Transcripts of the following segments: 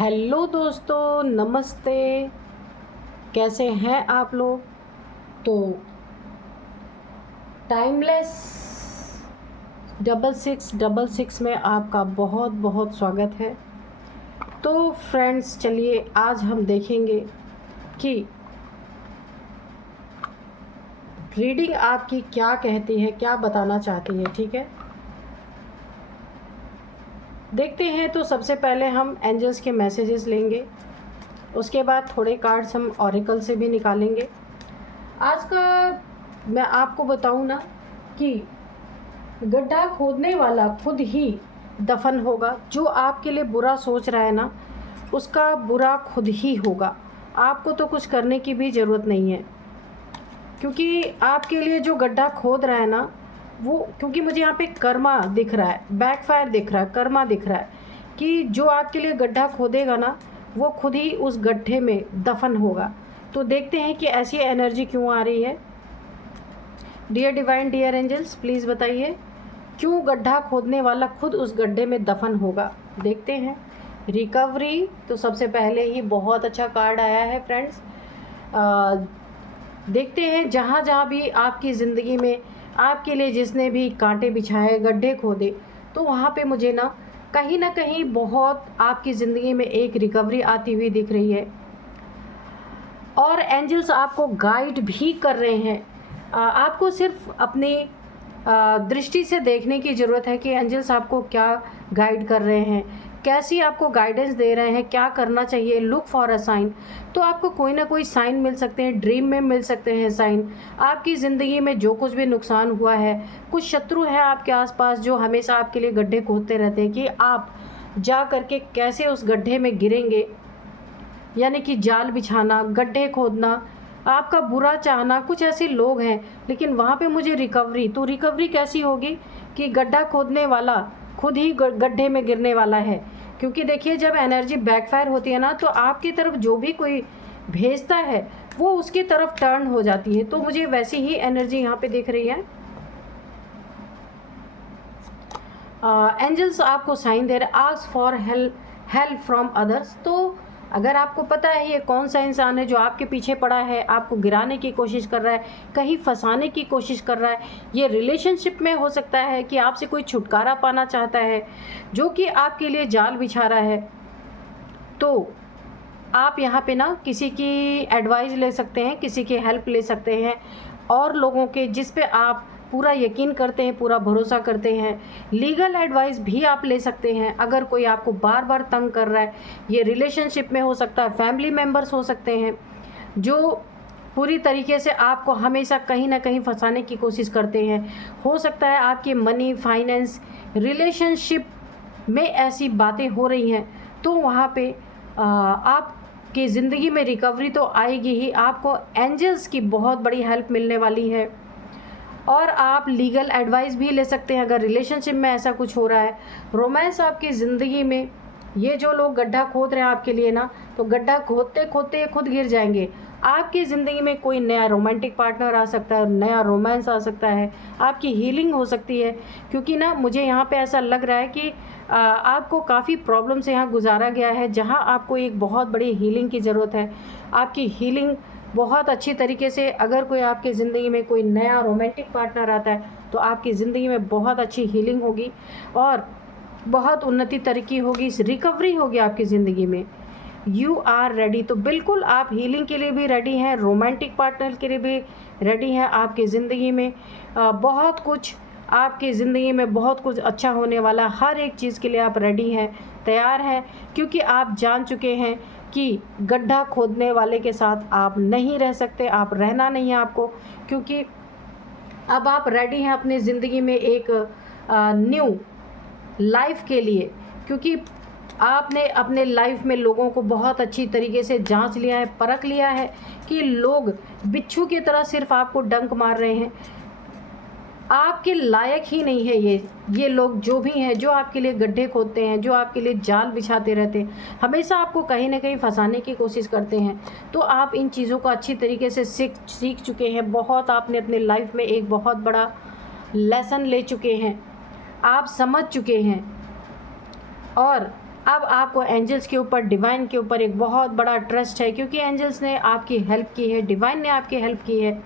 Hello दोस्तों, नमस्ते। कैसे हैं आप लोग? तो टाइमलेस 6666 में आपका बहुत बहुत स्वागत है। तो फ्रेंड्स, चलिए आज हम देखेंगे कि रीडिंग आपकी क्या कहती है, क्या बताना चाहती है। ठीक है, देखते हैं। तो सबसे पहले हम एंजल्स के मैसेजेस लेंगे, उसके बाद थोड़े कार्ड्स हम ऑरेकल से भी निकालेंगे। आज का मैं आपको बताऊं ना कि गड्ढा खोदने वाला खुद ही दफन होगा। जो आपके लिए बुरा सोच रहा है ना, उसका बुरा खुद ही होगा। आपको तो कुछ करने की भी ज़रूरत नहीं है, क्योंकि आपके लिए जो गड्ढा खोद रहा है ना, वो क्योंकि मुझे यहाँ पे कर्मा दिख रहा है, बैकफायर दिख रहा है, कर्मा दिख रहा है कि जो आपके लिए गड्ढा खोदेगा ना, वो खुद ही उस गड्ढे में दफन होगा। तो देखते हैं कि ऐसी एनर्जी क्यों आ रही है। Dear divine, dear angels, please बताइए क्यों गड्ढा खोदने वाला खुद उस गड्ढे में दफन होगा। देखते हैं। रिकवरी तो सबसे पहले ही बहुत अच्छा कार्ड आया है फ्रेंड्स। देखते हैं, जहाँ जहाँ भी आपकी ज़िंदगी में आपके लिए जिसने भी कांटे बिछाए, गड्ढे खोदे, तो वहाँ पे मुझे ना कहीं बहुत आपकी ज़िंदगी में एक रिकवरी आती हुई दिख रही है। और एंजल्स आपको गाइड भी कर रहे हैं। आपको सिर्फ अपनी दृष्टि से देखने की ज़रूरत है कि एंजल्स आपको क्या गाइड कर रहे हैं, कैसी आपको गाइडेंस दे रहे हैं, क्या करना चाहिए। Look for a sign. तो आपको कोई ना कोई साइन मिल सकते हैं, ड्रीम में मिल सकते हैं साइन। आपकी ज़िंदगी में जो कुछ भी नुकसान हुआ है, कुछ शत्रु हैं आपके आसपास जो हमेशा आपके लिए गड्ढे खोदते रहते हैं कि आप जा करके कैसे उस गड्ढे में गिरेंगे, यानी कि जाल बिछाना, गड्ढे खोदना, आपका बुरा चाहना। कुछ ऐसे लोग हैं, लेकिन वहाँ पे मुझे रिकवरी, तो रिकवरी कैसी होगी कि गड्ढा खोदने वाला खुद ही गड्ढे में गिरने वाला है। क्योंकि देखिए, जब एनर्जी बैकफायर होती है ना, तो आपकी तरफ जो भी कोई भेजता है वो उसकी तरफ टर्न हो जाती है। तो मुझे वैसी ही एनर्जी यहाँ पे दिख रही है। एंजल्स आपको साइन दे रहे, ask for help from others. तो अगर आपको पता है ये कौन सा इंसान है जो आपके पीछे पड़ा है, आपको गिराने की कोशिश कर रहा है, कहीं फंसाने की कोशिश कर रहा है, ये रिलेशनशिप में हो सकता है कि आपसे कोई छुटकारा पाना चाहता है, जो कि आपके लिए जाल बिछा रहा है, तो आप यहाँ पे ना किसी की एडवाइस ले सकते हैं, किसी की हेल्प ले सकते हैं, और लोगों के जिस पे आप पूरा यकीन करते हैं, पूरा भरोसा करते हैं। लीगल एडवाइस भी आप ले सकते हैं अगर कोई आपको बार बार तंग कर रहा है। ये रिलेशनशिप में हो सकता है, फैमिली मेम्बर्स हो सकते हैं जो पूरी तरीके से आपको हमेशा कहीं ना कहीं फंसाने की कोशिश करते हैं। हो सकता है आपकी मनी, फाइनेंस, रिलेशनशिप में ऐसी बातें हो रही हैं, तो वहाँ पे आपकी ज़िंदगी में रिकवरी तो आएगी ही। आपको एंजल्स की बहुत बड़ी हेल्प मिलने वाली है, और आप लीगल एडवाइस भी ले सकते हैं अगर रिलेशनशिप में ऐसा कुछ हो रहा है। रोमांस आपकी ज़िंदगी में, ये जो लोग गड्ढा खोद रहे हैं आपके लिए ना, तो गड्ढा खोदते खोदते खुद गिर जाएंगे। आपकी ज़िंदगी में कोई नया रोमांटिक पार्टनर आ सकता है, नया रोमांस आ सकता है, आपकी हीलिंग हो सकती है। क्योंकि ना मुझे यहाँ पे ऐसा लग रहा है कि आपको काफ़ी प्रॉब्लम से यहाँ गुजारा गया है, जहाँ आपको एक बहुत बड़ी हीलिंग की ज़रूरत है। आपकी हीलिंग बहुत अच्छी तरीके से, अगर कोई आपकी ज़िंदगी में कोई नया रोमांटिक पार्टनर आता है, तो आपकी ज़िंदगी में बहुत अच्छी हीलिंग होगी और बहुत उन्नति तरक्की होगी, रिकवरी होगी आपकी ज़िंदगी में। You are ready. तो बिल्कुल आप हीलिंग के लिए भी रेडी हैं, रोमांटिक पार्टनर के लिए भी रेडी हैं। आपकी ज़िंदगी में बहुत कुछ, आपकी ज़िंदगी में बहुत कुछ अच्छा होने वाला, हर एक चीज़ के लिए आप रेडी हैं, तैयार हैं। क्योंकि आप जान चुके हैं कि गड्ढा खोदने वाले के साथ आप नहीं रह सकते, आप रहना नहीं है आपको। क्योंकि अब आप रेडी हैं अपनी ज़िंदगी में एक न्यू लाइफ के लिए। क्योंकि आपने अपने लाइफ में लोगों को बहुत अच्छी तरीके से जांच लिया है, परख लिया है कि लोग बिच्छू की तरह सिर्फ आपको डंक मार रहे हैं, आपके लायक ही नहीं है ये लोग जो भी हैं, जो आपके लिए गड्ढे खोदते हैं, जो आपके लिए जाल बिछाते रहते हैं, हमेशा आपको कहीं ना कहीं फंसाने की कोशिश करते हैं। तो आप इन चीज़ों को अच्छी तरीके से सीख चुके हैं। बहुत आपने अपने लाइफ में एक बहुत बड़ा लेसन ले चुके हैं, आप समझ चुके हैं। और अब आपको एंजल्स के ऊपर, डिवाइन के ऊपर एक बहुत बड़ा ट्रस्ट है, क्योंकि एंजल्स ने आपकी हेल्प की है, डिवाइन ने आपकी हेल्प की है।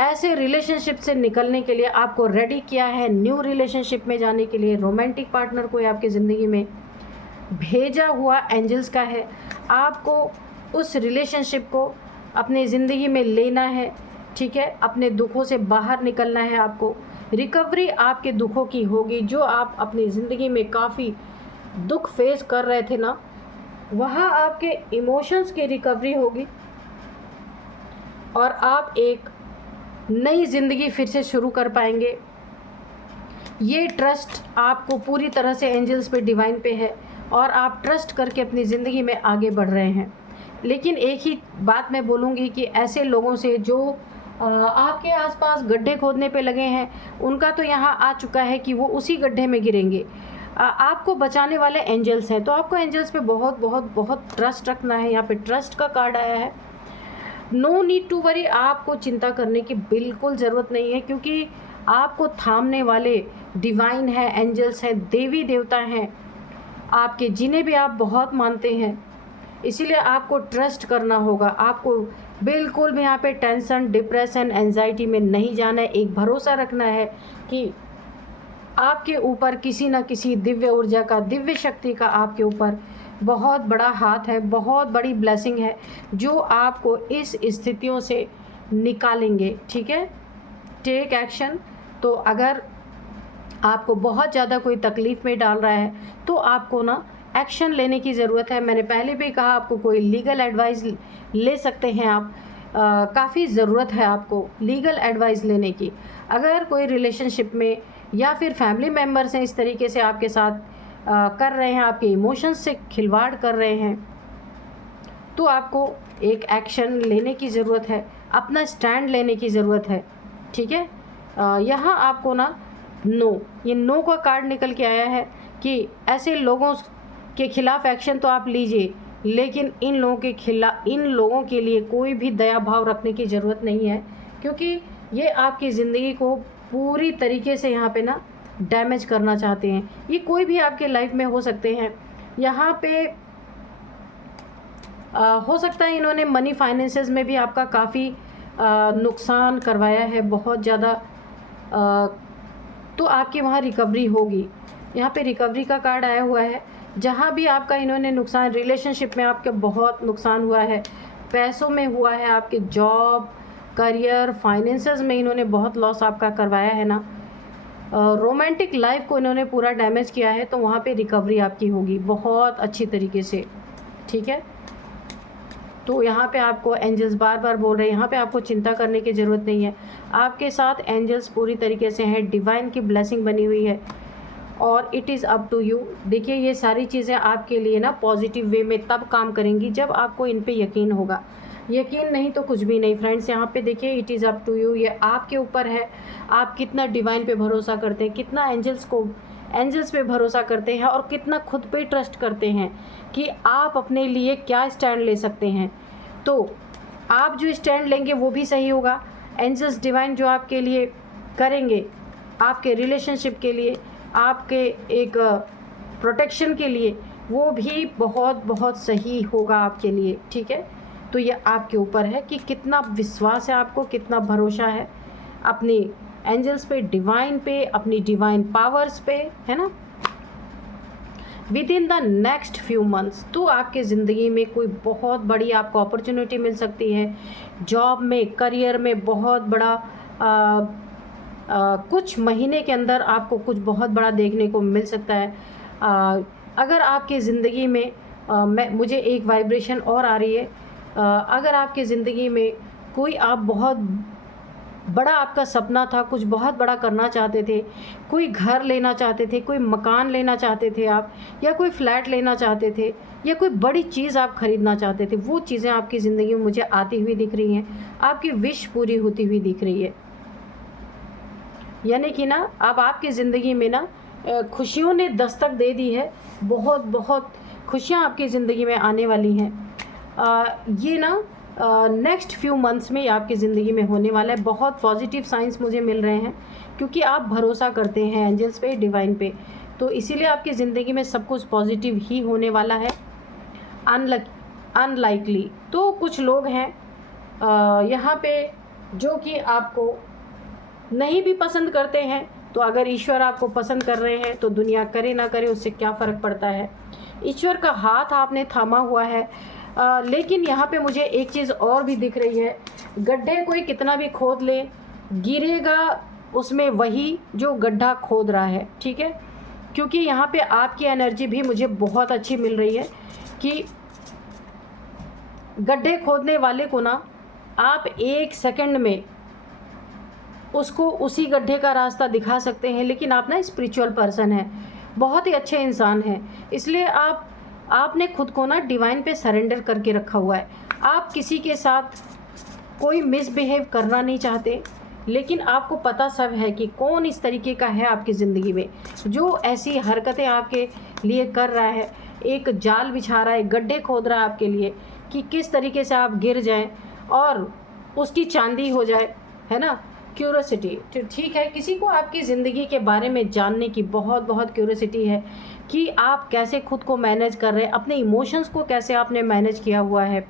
ऐसे रिलेशनशिप से निकलने के लिए आपको रेडी किया है, न्यू रिलेशनशिप में जाने के लिए। रोमांटिक पार्टनर कोई आपकी ज़िंदगी में भेजा हुआ एंजल्स का है। आपको उस रिलेशनशिप को अपनी ज़िंदगी में लेना है, ठीक है। अपने दुखों से बाहर निकलना है आपको। रिकवरी आपके दुखों की होगी। जो आप अपनी ज़िंदगी में काफ़ी दुख फेस कर रहे थे ना, वहाँ आपके इमोशंस की रिकवरी होगी और आप एक नई ज़िंदगी फिर से शुरू कर पाएंगे। ये ट्रस्ट आपको पूरी तरह से एंजल्स पे, डिवाइन पे है और आप ट्रस्ट करके अपनी ज़िंदगी में आगे बढ़ रहे हैं। लेकिन एक ही बात मैं बोलूँगी कि ऐसे लोगों से जो आपके आसपास गड्ढे खोदने पे लगे हैं, उनका तो यहाँ आ चुका है कि वो उसी गड्ढे में गिरेंगे। आपको बचाने वाले एंजल्स हैं, तो आपको एंजल्स पे बहुत बहुत बहुत ट्रस्ट रखना है। यहाँ पे ट्रस्ट का कार्ड आया है। नो नीड टू वरी, आपको चिंता करने की बिल्कुल ज़रूरत नहीं है, क्योंकि आपको थामने वाले डिवाइन है, एंजल्स हैं, देवी देवता हैं आपके, जिन्हें भी आप बहुत मानते हैं। इसीलिए आपको ट्रस्ट करना होगा। आपको बिल्कुल भी यहाँ पे टेंशन, डिप्रेशन, एंजाइटी में नहीं जाना है। एक भरोसा रखना है कि आपके ऊपर किसी न किसी दिव्य ऊर्जा का, दिव्य शक्ति का आपके ऊपर बहुत बड़ा हाथ है, बहुत बड़ी ब्लेसिंग है, जो आपको इस स्थितियों से निकालेंगे, ठीक है। Take action. तो अगर आपको बहुत ज़्यादा कोई तकलीफ़ में डाल रहा है, तो आपको ना एक्शन लेने की ज़रूरत है। मैंने पहले भी कहा, आपको कोई लीगल एडवाइस ले सकते हैं आप। काफ़ी ज़रूरत है आपको लीगल एडवाइस लेने की। अगर कोई रिलेशनशिप में या फिर फैमिली मेम्बर्स हैं इस तरीके से आपके साथ कर रहे हैं, आपके इमोशंस से खिलवाड़ कर रहे हैं, तो आपको एक एक्शन लेने की ज़रूरत है, अपना स्टैंड लेने की ज़रूरत है, ठीक है। यहाँ आपको ना नो, ये नो का कार्ड निकल के आया है कि ऐसे लोगों के खिलाफ एक्शन तो आप लीजिए, लेकिन इन लोगों के लिए कोई भी दया भाव रखने की ज़रूरत नहीं है, क्योंकि ये आपकी ज़िंदगी को पूरी तरीके से यहाँ पे ना डैमेज करना चाहते हैं। ये कोई भी आपके लाइफ में हो सकते हैं। यहाँ पे हो सकता है इन्होंने मनी फाइनेंसेस में भी आपका काफ़ी नुकसान करवाया है, बहुत ज़्यादा। तो आपकी वहाँ रिकवरी होगी। यहाँ पे रिकवरी का कार्ड आया हुआ है। जहाँ भी आपका इन्होंने नुकसान, रिलेशनशिप में आपका बहुत नुकसान हुआ है, पैसों में हुआ है, आपके जॉब, करियर, फाइनेंसेस में इन्होंने बहुत लॉस आपका करवाया है ना, रोमांटिक लाइफ को इन्होंने पूरा डैमेज किया है, तो वहाँ पे रिकवरी आपकी होगी बहुत अच्छी तरीके से, ठीक है। तो यहाँ पे आपको एंजल्स बार बार बोल रहे हैं, यहाँ पे आपको चिंता करने की ज़रूरत नहीं है। आपके साथ एंजल्स पूरी तरीके से हैं, डिवाइन की ब्लेसिंग बनी हुई है और it is up to you. देखिए, ये सारी चीज़ें आपके लिए ना पॉजिटिव वे में तब काम करेंगी जब आपको इन पे यकीन होगा। यकीन नहीं तो कुछ भी नहीं फ्रेंड्स। यहाँ पे देखिए, it is up to you, ये आपके ऊपर है। आप कितना डिवाइन पे भरोसा करते हैं, कितना एंजल्स पे भरोसा करते हैं और कितना खुद पे ट्रस्ट करते हैं कि आप अपने लिए क्या स्टैंड ले सकते हैं। तो आप जो स्टैंड लेंगे वो भी सही होगा। एंजल्स, डिवाइन जो आपके लिए करेंगे, आपके रिलेशनशिप के लिए, आपके एक प्रोटेक्शन के लिए, वो भी बहुत बहुत सही होगा आपके लिए, ठीक है। तो ये आपके ऊपर है कि कितना विश्वास है आपको, कितना भरोसा है अपनी एंजल्स पे, डिवाइन पे, अपनी डिवाइन पावर्स पे, है ना। With in the next few months तो आपके ज़िंदगी में कोई बहुत बड़ी आपको अपॉर्चुनिटी मिल सकती है। जॉब में, करियर में बहुत बड़ा कुछ महीने के अंदर आपको कुछ बहुत बड़ा देखने को मिल सकता है। अगर आपकी ज़िंदगी में मुझे एक वाइब्रेशन और आ रही है, अगर आपकी ज़िंदगी में कोई आप बहुत बड़ा आपका सपना था, कुछ बहुत बड़ा करना चाहते थे, कोई घर लेना चाहते थे, कोई मकान लेना चाहते थे आप, या कोई फ्लैट लेना चाहते थे, या कोई बड़ी चीज़ आप ख़रीदना चाहते थे, वो चीज़ें आपकी ज़िंदगी में मुझे आती हुई दिख रही हैं। आपकी विश पूरी होती हुई दिख रही है। यानी कि ना अब आपकी ज़िंदगी में ना खुशियों ने दस्तक दे दी है। बहुत बहुत खुशियाँ आपकी ज़िंदगी में आने वाली हैं। ये ना नेक्स्ट फ्यू मंथ्स में आपकी ज़िंदगी में होने वाला है। बहुत पॉजिटिव साइंस मुझे मिल रहे हैं, क्योंकि आप भरोसा करते हैं एंजल्स पे, डिवाइन पे। तो इसीलिए आपकी ज़िंदगी में सब कुछ पॉजिटिव ही होने वाला है। अनलाइकली तो कुछ लोग हैं यहाँ पे जो कि आपको नहीं भी पसंद करते हैं, तो अगर ईश्वर आपको पसंद कर रहे हैं तो दुनिया करे ना करे उससे क्या फ़र्क पड़ता है। ईश्वर का हाथ आपने थामा हुआ है। लेकिन यहाँ पे मुझे एक चीज़ और भी दिख रही है, गड्ढे कोई कितना भी खोद ले, गिरेगा उसमें वही जो गड्ढा खोद रहा है, ठीक है। क्योंकि यहाँ पे आपकी एनर्जी भी मुझे बहुत अच्छी मिल रही है कि गड्ढे खोदने वाले को ना आप 1 सेकंड में उसको उसी गड्ढे का रास्ता दिखा सकते हैं। लेकिन आप ना स्पिरिचुअल पर्सन हैं, बहुत ही अच्छे इंसान हैं, इसलिए आपने खुद को ना डिवाइन पे सरेंडर करके रखा हुआ है। आप किसी के साथ कोई मिसबिहेव करना नहीं चाहते, लेकिन आपको पता सब है कि कौन इस तरीके का है आपकी ज़िंदगी में जो ऐसी हरकतें आपके लिए कर रहा है, एक जाल बिछा रहा है, गड्ढे खोद रहा है आपके लिए कि किस तरीके से आप गिर जाएं और उसकी चांदी हो जाए, है ना। क्यूरोसिटी, ठीक है, किसी को आपकी ज़िंदगी के बारे में जानने की बहुत बहुत क्यूरोसिटी है कि आप कैसे खुद को मैनेज कर रहे हैं, अपने इमोशंस को कैसे आपने मैनेज किया हुआ है,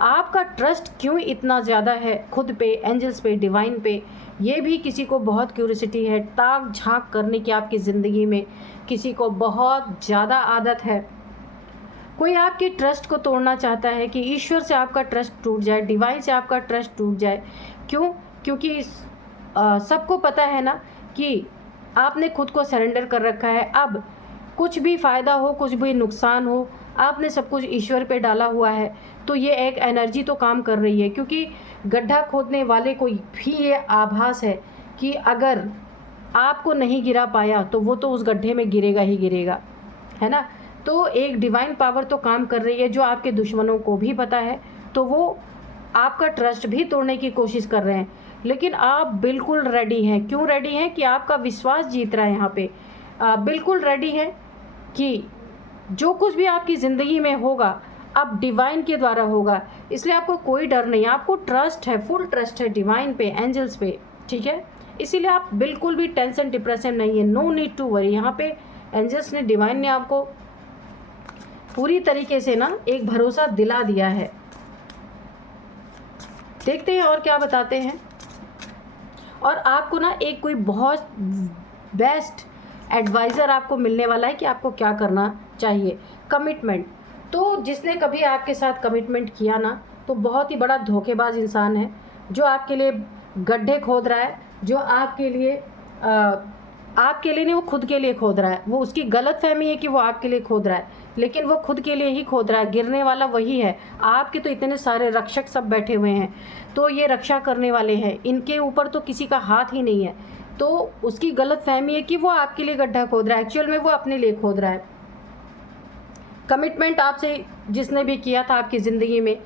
आपका ट्रस्ट क्यों इतना ज़्यादा है खुद पे, एंजल्स पे, डिवाइन पे, ये भी किसी को बहुत क्यूरोसिटी है। ताक झांक करने की आपकी ज़िंदगी में किसी को बहुत ज़्यादा आदत है। कोई आपके ट्रस्ट को तोड़ना चाहता है कि ईश्वर से आपका ट्रस्ट टूट जाए, डिवाइन से आपका ट्रस्ट टूट जाए। क्यों? क्योंकि सबको पता है ना कि आपने खुद को सरेंडर कर रखा है। अब कुछ भी फ़ायदा हो, कुछ भी नुकसान हो, आपने सब कुछ ईश्वर पे डाला हुआ है। तो ये एक एनर्जी तो काम कर रही है, क्योंकि गड्ढा खोदने वाले को भी ये आभास है कि अगर आपको नहीं गिरा पाया तो वो तो उस गड्ढे में गिरेगा ही गिरेगा, है ना। तो एक डिवाइन पावर तो काम कर रही है जो आपके दुश्मनों को भी पता है, तो वो आपका ट्रस्ट भी तोड़ने की कोशिश कर रहे हैं। लेकिन आप बिल्कुल रेडी हैं। क्यों रेडी हैं? कि आपका विश्वास जीत रहा है यहाँ पे। बिल्कुल रेडी हैं कि जो कुछ भी आपकी ज़िंदगी में होगा अब डिवाइन के द्वारा होगा, इसलिए आपको कोई डर नहीं है। आपको ट्रस्ट है, फुल ट्रस्ट है डिवाइन पे, एंजल्स पे, ठीक है। इसीलिए आप बिल्कुल भी टेंशन डिप्रेशन नहीं है, नो नीड टू वरी। यहाँ पे एंजल्स ने, डिवाइन ने आपको पूरी तरीके से ना एक भरोसा दिला दिया है। देखते हैं और क्या बताते हैं। और आपको ना एक कोई बहुत बेस्ट एडवाइज़र आपको मिलने वाला है कि आपको क्या करना चाहिए। कमिटमेंट, तो जिसने कभी आपके साथ कमिटमेंट किया ना, तो बहुत ही बड़ा धोखेबाज इंसान है जो आपके लिए गड्ढे खोद रहा है, जो आपके लिए नहीं, वो खुद के लिए खोद रहा है। वो उसकी गलत फहमी है कि वो आपके लिए खोद रहा है, लेकिन वो खुद के लिए ही खोद रहा है। गिरने वाला वही है। आपके तो इतने सारे रक्षक सब बैठे हुए हैं, तो ये रक्षा करने वाले हैं, इनके ऊपर तो किसी का हाथ ही नहीं है। तो उसकी गलत फहमी है कि वो आपके लिए गड्ढा खोद रहा है, एक्चुअल में वो अपने लिए खोद रहा है। कमिटमेंट आपसे जिसने भी किया था आपकी ज़िंदगी में,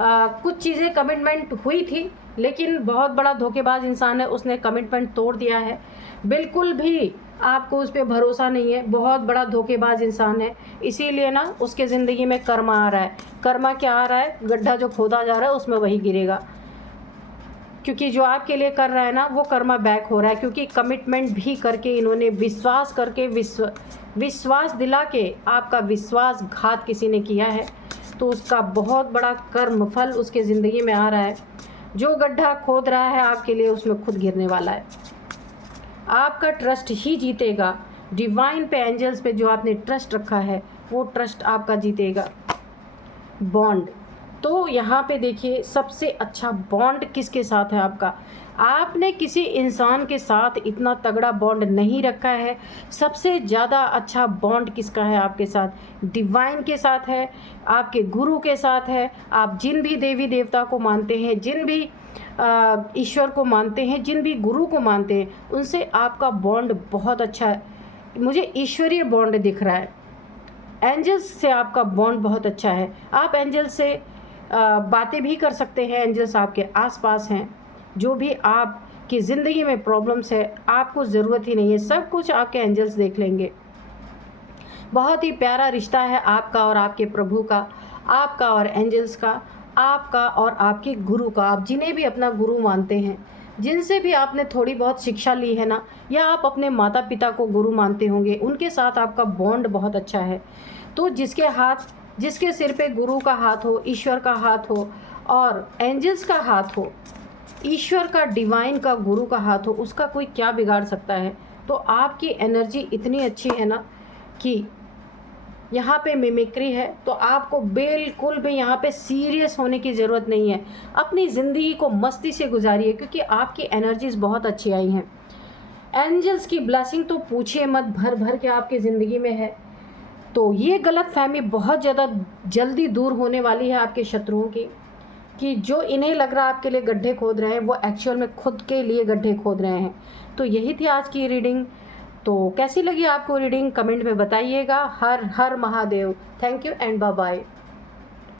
कुछ चीज़ें कमिटमेंट हुई थी, लेकिन बहुत बड़ा धोखेबाज इंसान है, उसने कमिटमेंट तोड़ दिया है। बिल्कुल भी आपको उस पर भरोसा नहीं है, बहुत बड़ा धोखेबाज इंसान है। इसीलिए ना उसके ज़िंदगी में कर्मा आ रहा है। कर्मा क्या आ रहा है? गड्ढा जो खोदा जा रहा है उसमें वही गिरेगा, क्योंकि जो आपके लिए कर रहा है ना वो कर्मा बैक हो रहा है। क्योंकि कमिटमेंट भी करके इन्होंने विश्वास करके विश्वास दिला के आपका विश्वासघात किसी ने किया है, तो उसका बहुत बड़ा कर्म फल उसके ज़िंदगी में आ रहा है। जो गड्ढा खोद रहा है आपके लिए उसमें खुद गिरने वाला है। आपका ट्रस्ट ही जीतेगा। डिवाइन पे, एंजल्स पे जो आपने ट्रस्ट रखा है वो ट्रस्ट आपका जीतेगा। बॉन्ड, तो यहाँ पे देखिए सबसे अच्छा बॉन्ड किसके साथ है आपका। आपने किसी इंसान के साथ इतना तगड़ा बॉन्ड नहीं रखा है। सबसे ज़्यादा अच्छा बॉन्ड किसका है आपके साथ? डिवाइन के साथ है, आपके गुरु के साथ है। आप जिन भी देवी देवता को मानते हैं, जिन भी ईश्वर को मानते हैं, जिन भी गुरु को मानते हैं, उनसे आपका बॉन्ड बहुत अच्छा है। मुझे ईश्वरीय बॉन्ड दिख रहा है। एंजल्स से आपका बॉन्ड बहुत अच्छा है। आप एंजल्स से बातें भी कर सकते हैं। एंजल्स आपके आसपास हैं। जो भी आपकी ज़िंदगी में प्रॉब्लम्स है, आपको ज़रूरत ही नहीं है, सब कुछ आपके एंजल्स देख लेंगे। बहुत ही प्यारा रिश्ता है आपका और आपके प्रभु का, आपका और एंजल्स का, आपका और आपके गुरु का। आप जिन्हें भी अपना गुरु मानते हैं, जिनसे भी आपने थोड़ी बहुत शिक्षा ली है ना, या आप अपने माता पिता को गुरु मानते होंगे, उनके साथ आपका बॉन्ड बहुत अच्छा है। तो जिसके सिर पे गुरु का हाथ हो, ईश्वर का हाथ हो और एंजल्स का हाथ हो, ईश्वर का, डिवाइन का, गुरु का हाथ हो, उसका कोई क्या बिगाड़ सकता है। तो आपकी एनर्जी इतनी अच्छी है ना कि यहाँ पे मिमिक्री है, तो आपको बिल्कुल भी यहाँ पे सीरियस होने की ज़रूरत नहीं है। अपनी ज़िंदगी को मस्ती से गुजारिए, क्योंकि आपकी एनर्जीज़ बहुत अच्छी आई हैं। एंजल्स की ब्लेसिंग तो पूछिए मत, भर भर के आपकी ज़िंदगी में है। तो ये गलतफहमी बहुत ज़्यादा जल्दी दूर होने वाली है आपके शत्रुओं की, कि जो इन्हें लग रहा है आपके लिए गड्ढे खोद रहे हैं, वो एक्चुअल में खुद के लिए गड्ढे खोद रहे हैं। तो यही थी आज की रीडिंग। तो कैसी लगी आपको रीडिंग, कमेंट में बताइएगा। हर हर Mahadev. Thank you and bye bye.